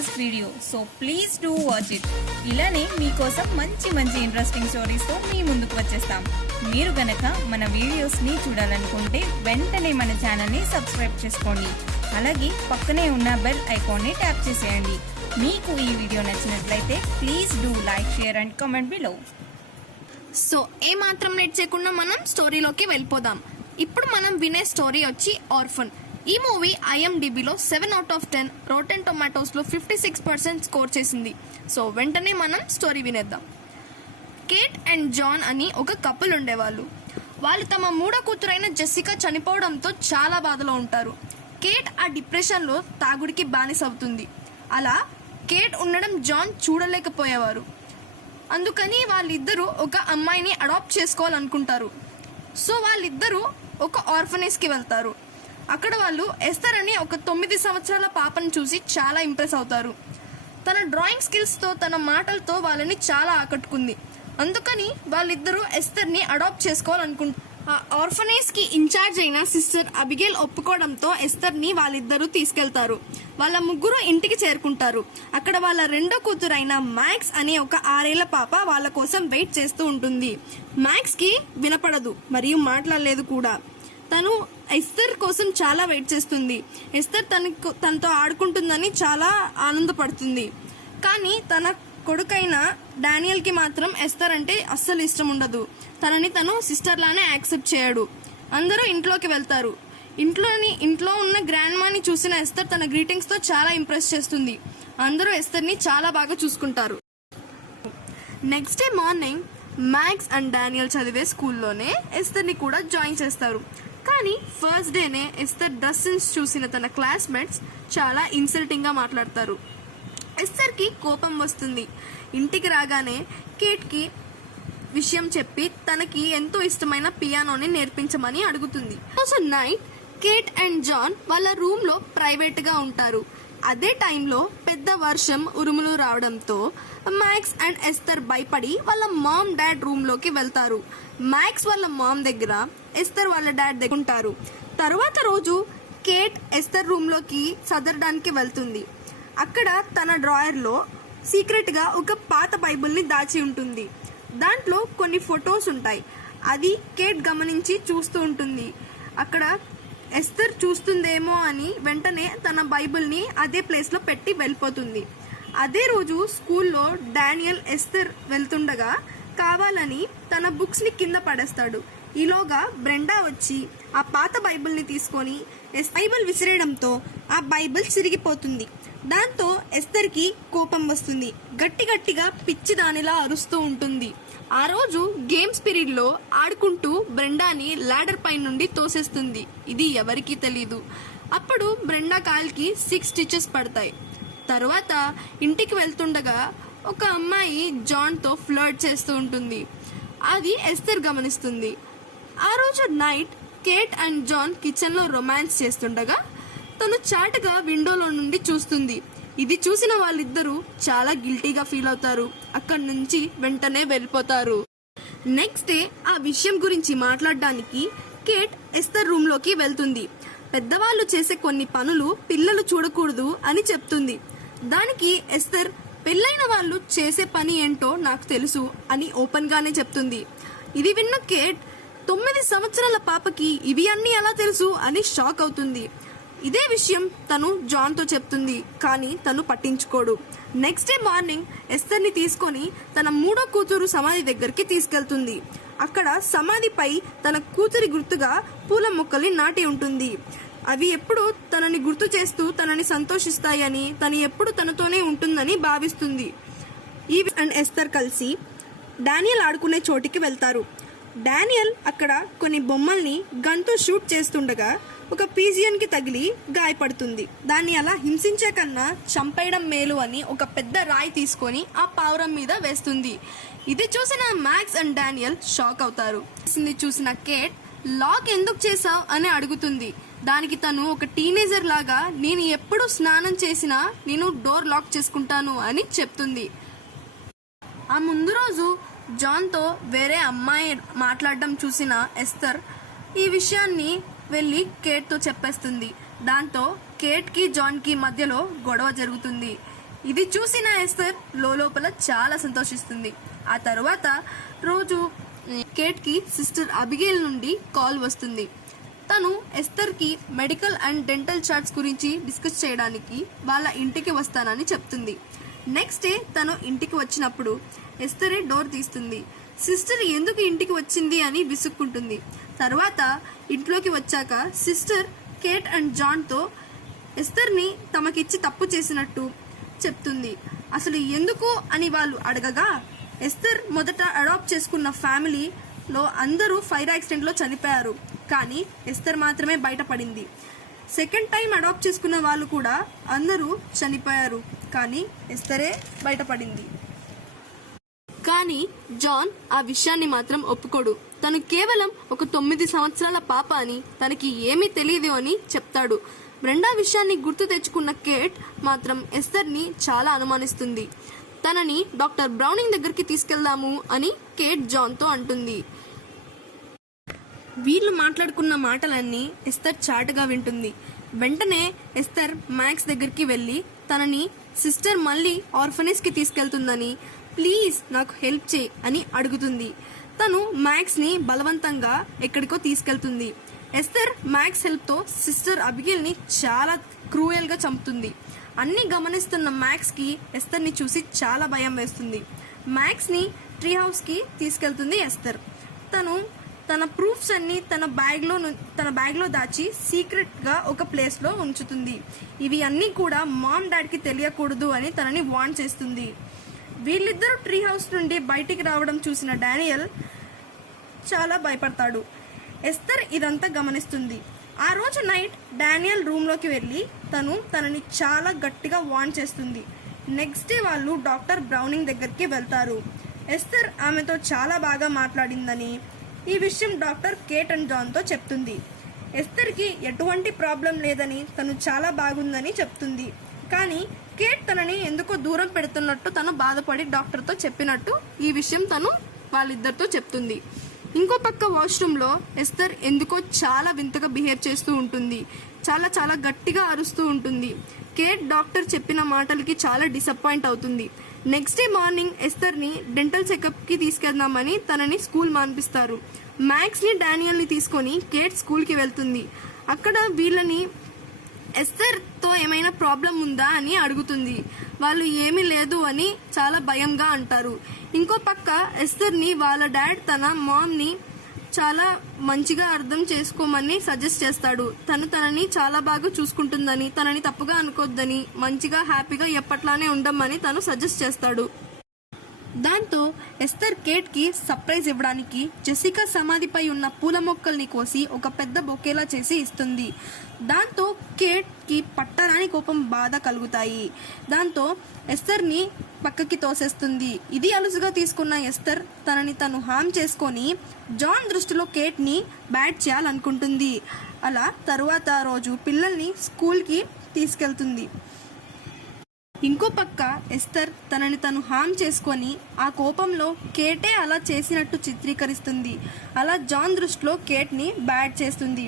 Best video, so please do watch it. ఇలానే మీకోసం మంచి మంచి ఇంట్రెస్టింగ్ స్టోరీస్తో మీ ముందుకు వచ్చేస్తాం. మీరు గనక మన వీడియోస్ని చూడాలనుకుంటే వెంటనే మన ఛానల్ని సబ్స్క్రైబ్ చేసుకోండి. అలాగే పక్కనే ఉన్న బెల్ ఐకాన్ని ట్యాప్ చేసేయండి. మీకు ఈ వీడియో నచ్చినట్లయితే please do like, share and comment below. So ఏమాత్రం లేట్ చేయకుండా మనం స్టోరీలోకి వెళ్ళిపోదాం. ఇప్పుడు మనం వినే స్టోరీ వచ్చి ఆర్ఫన్. ఈ మూవీ IMDbలో 7/10, రోటెన్ టొమాటోస్లో 56% స్కోర్ చేసింది. సో వెంటనే మనం స్టోరీ వినేద్దాం. కేట్ అండ్ జాన్ అని ఒక కపుల్ ఉండేవాళ్ళు. వాళ్ళు తమ మూడో కూతురైన జెసికా చనిపోవడంతో చాలా బాధలో ఉంటారు. కేట్ ఆ డిప్రెషన్లో తాగుడికి బానిస అవుతుంది. అలా కేట్ ఉండడం జాన్ చూడలేకపోయేవారు. అందుకని వాళ్ళిద్దరూ ఒక అమ్మాయిని అడాప్ట్ చేసుకోవాలనుకుంటారు. సో వాళ్ళిద్దరూ ఒక ఆర్ఫనేజ్కి వెళ్తారు. అక్కడ వాళ్ళు ఎస్తర్ అని ఒక 9 సంవత్సరాల పాపను చూసి చాలా ఇంప్రెస్ అవుతారు. తన డ్రాయింగ్ స్కిల్స్తో, తన మాటలతో వాళ్ళని చాలా ఆకట్టుకుంది. అందుకని వాళ్ళిద్దరూ ఎస్తర్ని అడాప్ట్ చేసుకోవాలనుకుంటారు. ఆ ఆర్ఫనేజ్కి ఇన్ఛార్జ్ అయిన సిస్టర్ అబిగేల్ ఒప్పుకోవడంతో ఎస్తర్ని వాళ్ళిద్దరూ తీసుకెళ్తారు. వాళ్ళ ముగ్గురు ఇంటికి చేరుకుంటారు. అక్కడ వాళ్ళ రెండో కూతురైన మ్యాక్స్ అనే ఒక 6 ఏళ్ల పాప వాళ్ళ కోసం వెయిట్ చేస్తూ ఉంటుంది. మ్యాక్స్కి వినపడదు మరియు మాట్లాడలేదు కూడా. తను ఎస్తర్ కోసం చాలా వెయిట్ చేస్తుంది. ఎస్తర్ తనతో ఆడుకుంటుందని చాలా ఆనందపడుతుంది. కానీ తన కొడుకైన డానియల్కి మాత్రం ఎస్తర్ అంటే అస్సలు ఇష్టం ఉండదు. తనని తను సిస్టర్ లానే యాక్సెప్ట్ చేయడు. అందరూ ఇంట్లోకి వెళ్తారు. ఇంట్లో ఉన్న గ్రాండ్ మాని చూసిన ఎస్తర్ తన గ్రీటింగ్స్తో చాలా ఇంప్రెస్ చేస్తుంది. అందరూ ఎస్తర్ని చాలా బాగా చూసుకుంటారు. Next day morning max and Daniel చదివే స్కూల్లోనే ఎస్తర్ని కూడా జాయిన్ చేస్తారు. కానీ ఫస్ట్ డేనే ఎస్తర్ డ్రెస్ సెన్స్ చూసిన తన క్లాస్మేట్స్ చాలా ఇన్సల్టింగ్గా మాట్లాడతారు. ఎస్తర్కి కోపం వస్తుంది. ఇంటికి రాగానే కేట్కి విషయం చెప్పి తనకి ఎంతో ఇష్టమైన పియానోని నేర్పించమని అడుగుతుంది. రోజు నైట్ కేట్ అండ్ జాన్ వాళ్ళ రూమ్లో ప్రైవేట్గా ఉంటారు. అదే టైంలో పెద్ద వర్షం, ఉరుములు రావడంతో మ్యాక్స్ అండ్ ఎస్తర్ భయపడి వాళ్ళ మామ్ డాడ్ రూమ్లోకి వెళ్తారు. మ్యాక్స్ వాళ్ళ మామ్ దగ్గర, ఎస్తర్ వాళ్ళ డాడ్ దగ్గర ఉంటారు. తరువాత రోజు కేట్ ఎస్తర్ రూమ్లోకి సదరడానికి వెళ్తుంది. అక్కడ తన డ్రాయర్లో సీక్రెట్గా ఒక పాత బైబిల్ని దాచి ఉంటుంది. దాంట్లో కొన్ని ఫొటోస్ ఉంటాయి. అది కేట్ గమనించి చూస్తూ ఉంటుంది. అక్కడ ఎస్తర్ చూస్తుందేమో అని వెంటనే తన బైబిల్ని అదే ప్లేస్లో పెట్టి వెళ్ళిపోతుంది. అదే రోజు స్కూల్లో డానియల్ ఎస్తర్ వెళ్తుండగా కావాలని తన బుక్స్ని కింద పడేస్తాడు. ఈలోగా బ్రెండా వచ్చి ఆ పాత బైబిల్ని తీసుకొని బైబిల్ విసిరేయడంతో ఆ బైబిల్ చిరిగిపోతుంది. దాంతో ఎస్తర్కి కోపం వస్తుంది. గట్టిగా పిచ్చి దానిలా అరుస్తూ ఉంటుంది. ఆ రోజు గేమ్స్ పీరియడ్లో ఆడుకుంటూ బ్రెండాని లాడర్ పై నుండి తోసేస్తుంది. ఇది ఎవరికీ తెలీదు. అప్పుడు బ్రెండా కాల్కి 6 స్టిచెస్ పడతాయి. తరువాత ఇంటికి వెళ్తుండగా ఒక అమ్మాయి జాన్తో ఫ్లర్ట్ చేస్తూ ఉంటుంది. అది ఎస్తర్ గమనిస్తుంది. ఆ రోజు నైట్ కేట్ అండ్ జాన్ కిచెన్లో రొమాన్స్ చేస్తుండగా తను చాటుగా విండోలో నుండి చూస్తుంది. ఇది చూసిన వాళ్ళిద్దరూ చాలా గిల్టీగా ఫీల్ అవుతారు. అక్కడి నుంచి వెంటనే వెళ్ళిపోతారు. నెక్స్ట్ డే ఆ విషయం గురించి మాట్లాడడానికి కేట్ ఎస్తర్ రూమ్లోకి వెళ్తుంది. పెద్దవాళ్ళు చేసే కొన్ని పనులు పిల్లలు చూడకూడదు అని చెప్తుంది. దానికి ఎస్తర్ పెళ్ళైన వాళ్ళు చేసే పని ఏంటో నాకు తెలుసు అని ఓపెన్గానే చెప్తుంది. ఇది విన్న కేట్ 9 సంవత్సరాల పాపకి ఇవి అన్నీ ఎలా తెలుసు అని షాక్ అవుతుంది. ఇదే విషయం తను జాన్తో చెప్తుంది. కానీ తను పట్టించుకోడు. నెక్స్ట్ డే మార్నింగ్ ఎస్తర్ని తీసుకొని తన మూడో కూతురు సమాధి దగ్గరికి తీసుకెళ్తుంది. అక్కడ సమాధిపై తన కూతురి గుర్తుగా పూల మొక్కల్ని నాటి ఉంటుంది. అవి ఎప్పుడు తనని గుర్తు చేస్తూ తనని సంతోషిస్తాయని, తను ఎప్పుడు తనతోనే ఉంటుందని భావిస్తుంది. ఈవ్ అండ్ ఎస్తర్ కలిసి డానియల్ ఆడుకునే చోటికి వెళ్తారు. డానియల్ అక్కడ కొన్ని బొమ్మల్ని గన్తో షూట్ చేస్తుండగా ఒక పీజియన్కి తగిలి గాయపడుతుంది. దాన్ని అలా హింసించే కన్నా చంపేయడం మేలు అని ఒక పెద్ద రాయి తీసుకొని ఆ పావురం మీద వేస్తుంది. ఇది చూసిన మ్యాక్స్ అండ్ డానియల్ షాక్ అవుతారు. చూసిన కేట్ లాక్ ఎందుకు చేసావు అని అడుగుతుంది. దానికి తను ఒక టీనేజర్ లాగా నేను ఎప్పుడు స్నానం చేసినా నేను డోర్ లాక్ చేసుకుంటాను అని చెప్తుంది. ఆ ముందు రోజు జాన్తో వేరే అమ్మాయి మాట్లాడడం చూసిన ఎస్తర్ ఈ విషయాన్ని వెళ్ళి కేట్తో చెప్పేస్తుంది. దాంతో కేట్కి జాన్కి మధ్యలో గొడవ జరుగుతుంది. ఇది చూసిన ఎస్తర్ లోపల చాలా సంతోషిస్తుంది. ఆ తర్వాత రోజు కేట్ కి సిస్టర్ అబిగేల్ నుండి కాల్ వస్తుంది. తను ఎస్తర్ కి మెడికల్ అండ్ డెంటల్ చార్ట్స్ గురించి డిస్కస్ చేయడానికి వాళ్ళ ఇంటికి వస్తానని చెప్తుంది. నెక్స్ట్ డే తను ఇంటికి వచ్చినప్పుడు ఎస్తరే డోర్ తీస్తుంది. సిస్టర్ ఎందుకు ఇంటికి వచ్చింది అని విసుక్కుంటుంది. తర్వాత ఇంట్లోకి వచ్చాక సిస్టర్ కేట్ అండ్ జాన్ తో ఎస్తర్ని తమకిచ్చి తప్పు చేసినట్టు చెప్తుంది. అసలు ఎందుకు అని వాళ్ళు అడగగా ఎస్తర్ మొదట అడాప్ట్ చేసుకున్న ఫ్యామిలీలో అందరూ ఫైర్ యాక్సిడెంట్ లో చనిపోయారు, కానీ ఎస్తర్ మాత్రమే బయటపడింది. సెకండ్ టైం అడాప్ట్ చేసుకున్న వాళ్ళు కూడా అందరూ చనిపోయారు, కానీ ఎస్తరే బయటపడింది. కానీ జాన్ ఆ విషయాన్ని మాత్రం ఒప్పుకోడు. తను కేవలం ఒక 9 సంవత్సరాల పాప అని, తనకి ఏమీ తెలియదు అని చెప్తాడు. బ్రెండా విషయాన్ని గుర్తు తెచ్చుకున్న కేట్ మాత్రం ఎస్తర్ని చాలా అనుమానిస్తుంది. తనని డాక్టర్ బ్రౌనింగ్ దగ్గరికి తీసుకెళ్దాము అని కేట్ జాన్తో అంటుంది. వీళ్ళు మాట్లాడుకున్న మాటలన్నీ ఎస్తర్ చాటుగా వింటుంది. వెంటనే ఎస్తర్ మ్యాక్స్ దగ్గరికి వెళ్ళి తనని సిస్టర్ మళ్ళీ ఆర్ఫనేజ్ కి తీసుకెళ్తుందని, ప్లీజ్ నాకు హెల్ప్ చేయి అని అడుగుతుంది. తను మ్యాక్స్ ని బలవంతంగా ఎక్కడికో తీసుకెళ్తుంది. ఎస్తర్ మ్యాక్స్ హెల్ప్ తో సిస్టర్ అబిగేల్ ని చాలా క్రూయల్ గా చంపుతుంది. అన్ని గమనిస్తున్న మ్యాక్స్ కి ఎస్తర్ ని చూసి చాలా భయం వేస్తుంది. మ్యాక్స్ ని ట్రీ హౌస్ కి తీసుకెళ్తుంది ఎస్తర్. తను తన ప్రూఫ్స్ అన్ని తన బ్యాగ్ లో దాచి సీక్రెట్ గా ఒక ప్లేస్ లో ఉంచుతుంది. ఇవి అన్ని కూడా మామ్ డాడ్ కి తెలియకూడదు అని తనని వార్న్ చేస్తుంది. వీళ్ళిద్దరూ ట్రీ హౌస్ నుండి బయటికి రావడం చూసిన డానియల్ చాలా భయపడతాడు. ఎస్తర్ ఇదంతా గమనిస్తుంది. ఆ రోజు నైట్ డానియల్ రూమ్ లోకి వెళ్ళి తనని చాలా గట్టిగా వార్న్ చేస్తుంది. నెక్స్ట్ డే వాళ్ళు డాక్టర్ బ్రౌనింగ్ దగ్గరికి వెళ్తారు. ఎస్తర్ ఆమెతో చాలా బాగా మాట్లాడిందని, ఈ విషయం డాక్టర్ కేట్ అండ్ జాన్ తో చెప్తుంది. ఎస్తర్ కి ఎటువంటి ప్రాబ్లం లేదని, తను చాలా బాగుందని చెప్తుంది. కానీ కేట్ తనని ఎందుకో దూరం పెడుతున్నట్టు తను బాధపడి డాక్టర్తో చెప్పినట్టు ఈ విషయం తను వాళ్ళిద్దరితో చెప్తుంది. ఇంకో పక్క వాష్రూమ్ లో ఎస్తర్ ఎందుకో చాలా వింతగా బిహేవ్ చేస్తూ ఉంటుంది. చాలా చాలా గట్టిగా అరుస్తూ ఉంటుంది. కేట్ డాక్టర్ చెప్పిన మాటలకి చాలా డిసప్పాయింట్ అవుతుంది. నెక్స్ట్ డే మార్నింగ్ ఎస్తర్ ని డెంటల్ చెకప్ కి తీసుకెళ్దామని తనని స్కూల్ మాన్పిస్తారు. మ్యాక్స్ ని డానియల్ ని తీసుకొని కేట్ స్కూల్ కి వెళ్తుంది. అక్కడ వీళ్ళని ఎస్తర్ తో ఏమైనా ప్రాబ్లం ఉందా అని అడుగుతుంది. వాళ్ళు ఏమీ లేదు అని చాలా భయంగా అంటారు. ఇంకో పక్క ఎస్తర్ ని వాళ్ళ డాడ్ తన మామ్ ని చాలా మంచిగా అర్థం చేసుకోమని సజెస్ట్ చేస్తాడు. తనని చాలా బాగా చూసుకుంటుందని, తనని తప్పుగా అనుకోద్దని, మంచిగా హ్యాపీగా ఎప్పట్లానే ఉండమని తను సజెస్ట్ చేస్తాడు. దాంతో ఎస్తర్ కేట్ కి సర్ప్రైజ్ ఇవ్వడానికి జెసికా సమాధిపై ఉన్న పూల మొక్కల్ని కోసి ఒక పెద్ద బొకేలా చేసి ఇస్తుంది. దాంతో కేట్ కి పట్టరాని కోపం, బాధ కలుగుతాయి. దాంతో ఎస్తర్ ని పక్కకి తోసేస్తుంది. ఇది అలుసుగా తీసుకున్న ఎస్తర్ తనని తను హామ్ చేసుకొని జాన్ దృష్టిలో కేట్ ని బ్యాడ్ చేయాలనుకుంటుంది. అలా తరువాత రోజు పిల్లల్ని స్కూల్ కి తీసుకెళ్తుంది. ఇంకో పక్క ఎస్తర్ తనని తను హామ్ చేసుకొని ఆ కోపంలో కేటే అలా చేసినట్టు చిత్రీకరిస్తుంది. అలా జాన్ దృష్టిలో కేట్ ని బ్యాడ్ చేస్తుంది.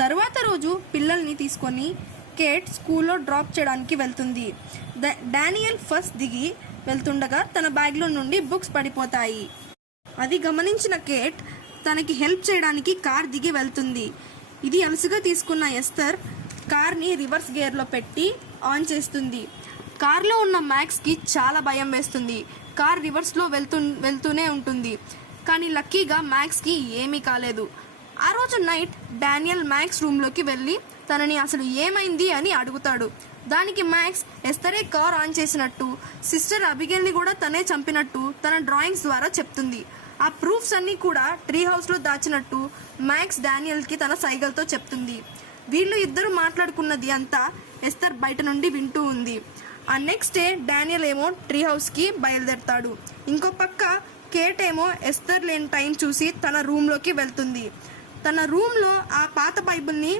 తరువాత రోజు పిల్లల్ని తీసుకొని కేట్ స్కూల్లో డ్రాప్ చేయడానికి వెళ్తుంది. డానియల్ ఫస్ట్ దిగి వెళ్తుండగా తన బ్యాగ్లో నుండి బుక్స్ పడిపోతాయి. అది గమనించిన కేట్ తనకి హెల్ప్ చేయడానికి కార్ దిగి వెళ్తుంది. ఇది అలసుగా తీసుకున్న ఎస్తర్ కార్ని రివర్స్ గేర్లో పెట్టి ఆన్ చేస్తుంది. కార్లో ఉన్న మ్యాక్స్ కి చాలా భయం వేస్తుంది. కార్ రివర్స్ లో వెళ్తూనే ఉంటుంది. కానీ లక్కీగా మ్యాక్స్ కి ఏమీ కాలేదు. ఆ రోజు నైట్ డానియల్ మ్యాక్స్ రూమ్ లోకి వెళ్ళి తనని అసలు ఏమైంది అని అడుగుతాడు. దానికి మ్యాక్స్ ఎస్తరే కార్ ఆన్ చేసినట్టు, సిస్టర్ అబిగేల్ ని కూడా తనే చంపినట్టు తన డ్రాయింగ్స్ ద్వారా చెప్తుంది. ఆ ప్రూఫ్స్ అన్ని కూడా ట్రీ హౌస్ లో దాచినట్టు మ్యాక్స్ డానియల్ కి తన సైగలతో చెప్తుంది. వీళ్ళు ఇద్దరు మాట్లాడుకున్నది అంతా ఎస్తర్ బయట నుండి వింటూ ఉంది. ఆ నెక్స్ట్ డే డానియల్ ఏమో ట్రీ హౌస్ కి బయలుదేరతాడు. ఇంకో పక్క కేట్ ఏమో ఎస్తర్ లేని టైం చూసి తన రూమ్ లోకి వెళ్తుంది. తన రూమ్ లో ఆ పాత బైబిల్ని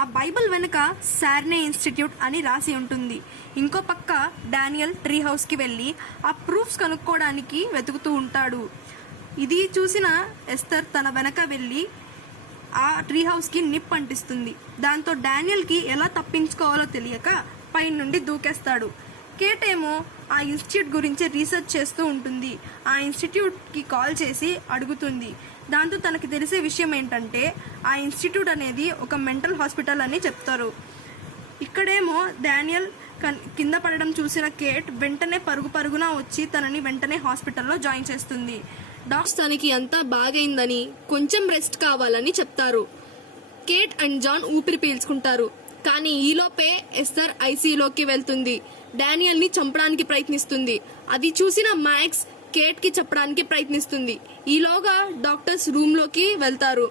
ఆ బైబిల్ వెనుక సార్నే ఇన్స్టిట్యూట్ అని రాసి ఉంటుంది. ఇంకో పక్క డానియల్ ట్రీ హౌస్ కి వెళ్ళి ఆ ప్రూఫ్స్ కనుక్కోవడానికి వెతుకుతూ ఉంటాడు. ఇది చూసిన ఎస్తర్ తన వెనక వెళ్ళి ఆ ట్రీ హౌస్ కి నిప్ అంటిస్తుంది. దాంతో డానియల్ కి ఎలా తప్పించుకోవాలో తెలియక పై నుండి దూకేస్తాడు. కేట్ ఏమో ఆ ఇన్స్టిట్యూట్ గురించి రీసెర్చ్ చేస్తూ ఉంటుంది. ఆ ఇన్స్టిట్యూట్కి కాల్ చేసి అడుగుతుంది. దాంతో తనకి తెలిసే విషయం ఏంటంటే ఆ ఇన్స్టిట్యూట్ అనేది ఒక మెంటల్ హాస్పిటల్ అని చెప్తారు. ఇక్కడేమో డానియల్ కింద పడడం చూసిన కేట్ వెంటనే పరుగున వచ్చి తనని వెంటనే హాస్పిటల్లో జాయిన్ చేస్తుంది. డాక్టర్స్ తనకి అంతా బాగైందని కొంచెం రెస్ట్ కావాలని చెప్తారు. కేట్ అండ్ జాన్ ఊపిరి పీల్చుకుంటారు. కానీ ఈలోపే ఎస్తర్ ఐసీయూలోకి వెళ్తుంది. డానియల్ ని చంపడానికి ప్రయత్నిస్తుంది. అది చూసిన మ్యాక్స్ కేట్ కి చెప్పడానికి ప్రయత్నిస్తుంది. ఈలోగా డాక్టర్స్ రూమ్ లోకి వెళ్తారు.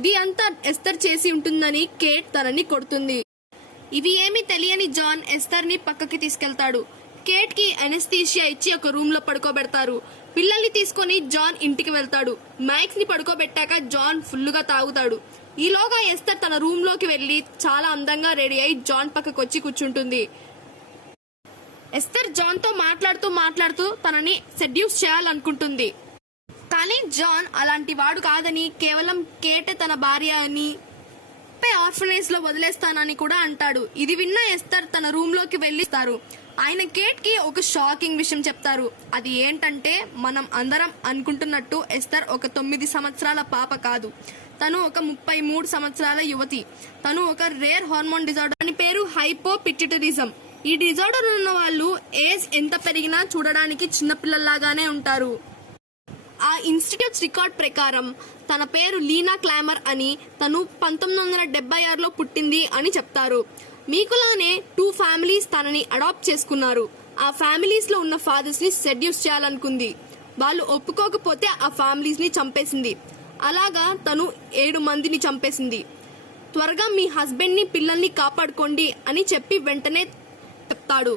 ఇది అంతా ఎస్తర్ చేసి ఉంటుందని కేట్ తనని కొడుతుంది. ఇవి ఏమీ తెలియని జాన్ ఎస్తర్ ని పక్కకి తీసుకెళ్తాడు. కేట్ కి అనెస్థీషియా ఇచ్చి ఒక రూమ్ లో పడుకోబెడతారు. పిల్లల్ని తీసుకొని జాన్ ఇంటికి వెళ్తాడు. మ్యాక్స్ ని పడుకోబెట్టాక జాన్ ఫుల్లుగా తాగుతాడు. ఈలోగా ఎస్తర్ తన రూమ్ లోకి వెళ్లి చాలా అందంగా రెడీ అయి జాన్ పక్కకు వచ్చి కూర్చుంటుంది. ఎస్తర్ జాన్ తో మాట్లాడుతూ తనని సెడ్యూస్ చేయాలనుకుంటుంది. కానీ జాన్ అలాంటి వాడు కాదని, కేవలం కేటే తన భార్య అని, ఆర్ఫనేజ్ లో వదిలేస్తానని కూడా అంటాడు. ఇది విన్న ఎస్తర్ తన రూమ్ లోకి వెళ్ళిస్తారు. ఆయన కేట్ కి ఒక షాకింగ్ విషయం చెప్తారు. అది ఏంటంటే మనం అందరం అనుకుంటున్నట్టు ఎస్తర్ ఒక 9 సంవత్సరాల పాప కాదు. తను ఒక 33 సంవత్సరాల యువతి. తను ఒక రేర్ హార్మోన్ డిజార్డర్. అని పేరు హైపోపిట్యుటరిజం. ఈ డిజార్డర్ ఉన్న వాళ్ళు ఏజ్ ఎంత పెరిగినా చూడడానికి చిన్నపిల్లల్లాగానే ఉంటారు. ఆ ఇన్స్టిట్యూట్ రికార్డ్ ప్రకారం తన పేరు లీనా క్లామర్ అని, తను 1976లో పుట్టింది అని చెప్తారు. మీకులానే 2 ఫ్యామిలీస్ తనని అడాప్ట్ చేసుకున్నారు. ఆ ఫ్యామిలీస్ లో ఉన్న ఫాదర్స్ ని సెడ్యూస్ చేయాలనుకుంది. వాళ్ళు ఒప్పుకోకపోతే ఆ ఫ్యామిలీస్ ని చంపేసింది. అలాగా తను 7 మందిని చంపేసింది. త్వరగా మీ హస్బెండ్ ని పిల్లల్ని కాపాడుకోండి అని చెప్పి వెంటనే చెప్తాడు.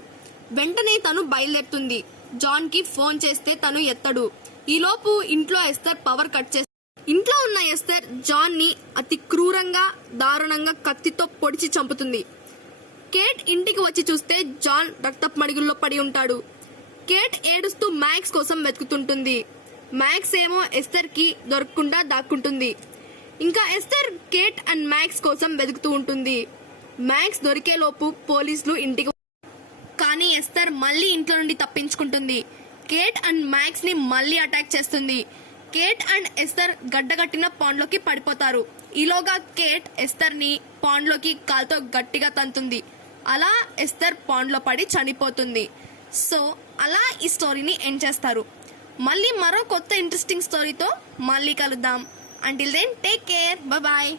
వెంటనే తను బయలుదేరుతుంది. జాన్ కి ఫోన్ చేస్తే తను ఎత్తడు. ఈలోపు ఇంట్లో ఎస్తర్ పవర్ కట్ చేస్తుంది. ఇంట్లో ఉన్న ఎస్తర్ జాన్ ని అతి క్రూరంగా దారుణంగా కత్తితో పొడిచి చంపుతుంది. కేట్ ఇంటికి వచ్చి చూస్తే జాన్ రక్తపు మడుగుల్లో పడి ఉంటాడు. కేట్ ఏడుస్తూ మ్యాక్స్ కోసం వెతుకుతుంటుంది. మ్యాక్స్ ఏమో ఎస్తర్ కి దొరకకుండా దాక్కుంటుంది. ఇంకా ఎస్తర్ కేట్ అండ్ మ్యాక్స్ కోసం వెతుకుతూ ఉంటుంది. మ్యాక్స్ దొరికేలోపు పోలీసులు ఇంటికి. కానీ ఎస్తర్ మళ్ళీ ఇంట్లో నుండి తప్పించుకుంటుంది. కేట్ అండ్ మ్యాక్స్ ని మళ్ళీ అటాక్ చేస్తుంది. కేట్ అండ్ ఎస్తర్ గడ్డగట్టిన పాండ్ లోకి పడిపోతారు. ఈలోగా కేట్ ఎస్తర్ ని పాండ్ లోకి కాల్తో గట్టిగా తంతుంది. అలా ఎస్తర్ పాండ్ లో పడి చనిపోతుంది. సో అలా ఈ స్టోరీని ఎండ్ చేస్తారు. మళ్ళీ మరో కొత్త ఇంట్రెస్టింగ్ స్టోరీతో మళ్ళీ కలుద్దాం. Until then take care, bye.